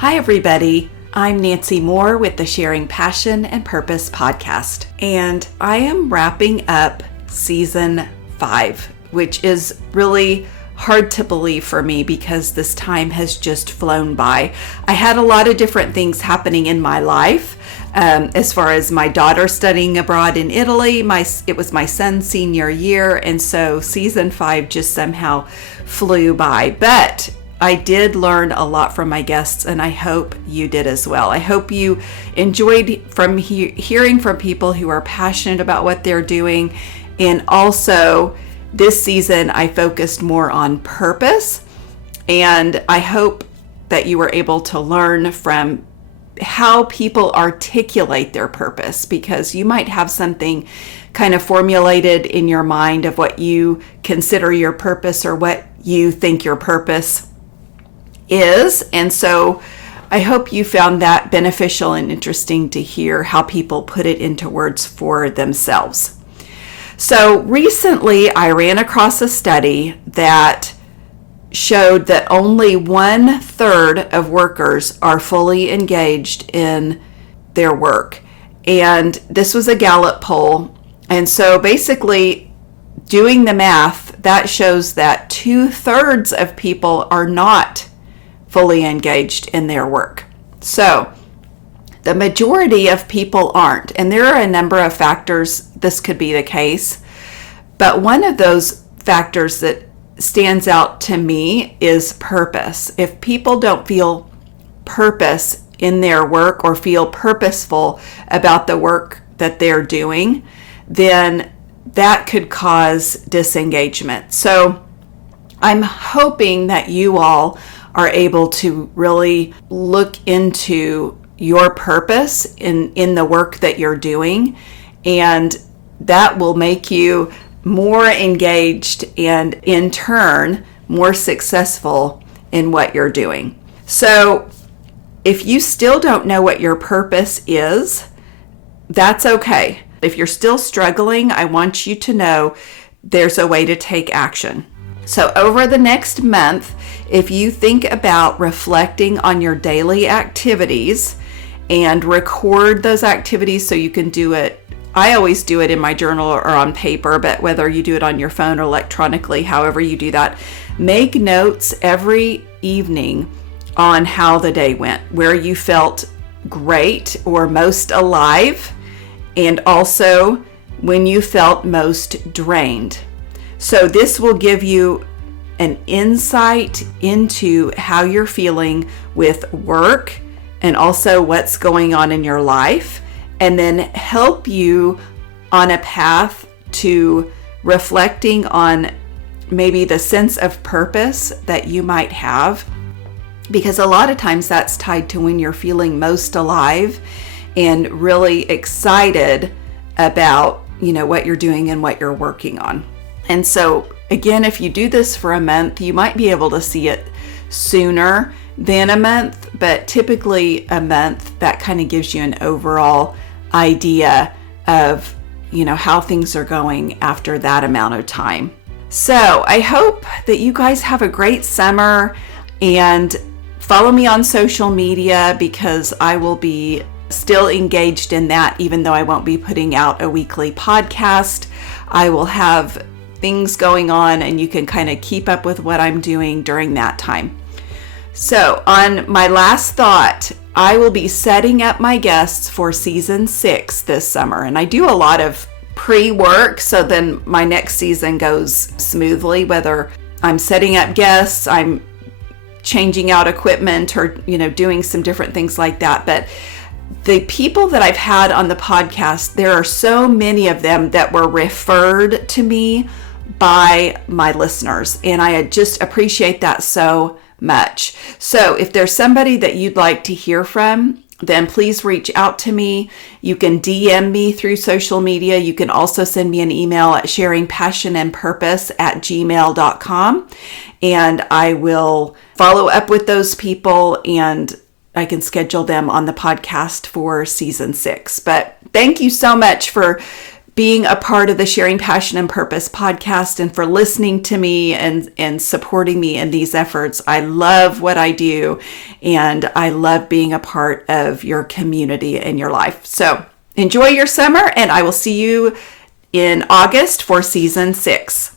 Hi, everybody. I'm Nancy Moore with the Sharing Passion and Purpose podcast, and I am wrapping up season 5, which is really hard to believe for me because this time has just flown by. I had a lot of different things happening in my life. As far as my daughter studying abroad in Italy, it was my son's senior year, and so season 5 just somehow flew by. But I did learn a lot from my guests, and I hope you did as well. I hope you enjoyed from hearing from people who are passionate about what they're doing. And also, this season, I focused more on purpose, and I hope that you were able to learn from how people articulate their purpose, because you might have something kind of formulated in your mind of what you consider your purpose or what you think your purpose is. And so I hope you found that beneficial and interesting to hear how people put it into words for themselves. So recently I ran across a study that showed that only 1/3 of workers are fully engaged in their work. And this was a Gallup poll. And so basically doing the math, that shows that 2/3 of people are not fully engaged in their work. So the majority of people aren't. And there are a number of factors this could be the case. But one of those factors that stands out to me is purpose. If people don't feel purpose in their work or feel purposeful about the work that they're doing, then that could cause disengagement. So I'm hoping that you all are able to really look into your purpose in the work that you're doing, and that will make you more engaged and in turn more successful in what you're doing. So if you still don't know what your purpose is, that's okay. If you're still struggling, I want you to know there's a way to take action. So over the next month, if you think about reflecting on your daily activities and record those activities so you can do it, I always do it in my journal or on paper, but whether you do it on your phone or electronically, however you do that, make notes every evening on how the day went, where you felt great or most alive, and also when you felt most drained. So this will give you an insight into how you're feeling with work and also what's going on in your life, and then help you on a path to reflecting on maybe the sense of purpose that you might have, because a lot of times that's tied to when you're feeling most alive and really excited about, what you're doing and what you're working on. And so again, if you do this for a month, you might be able to see it sooner than a month, but typically a month, that kind of gives you an overall idea of, how things are going after that amount of time. So I hope that you guys have a great summer, and follow me on social media because I will be still engaged in that, even though I won't be putting out a weekly podcast. I will have things going on, and you can kind of keep up with what I'm doing during that time. So on my last thought, I will be setting up my guests for season 6 this summer, and I do a lot of pre-work so then my next season goes smoothly, whether I'm setting up guests, I'm changing out equipment, or doing some different things like that. But the people that I've had on the podcast, there are so many of them that were referred to me by my listeners, and I just appreciate that so much. So if there's somebody that you'd like to hear from, then please reach out to me. You can DM me through social media. You can also send me an email at sharingpassionandpurpose@gmail.com, and I will follow up with those people, and I can schedule them on the podcast for season 6. But thank you so much for being a part of the Sharing Passion and Purpose podcast and for listening to me and supporting me in these efforts. I love what I do, and I love being a part of your community and your life. So enjoy your summer, and I will see you in August for season 6.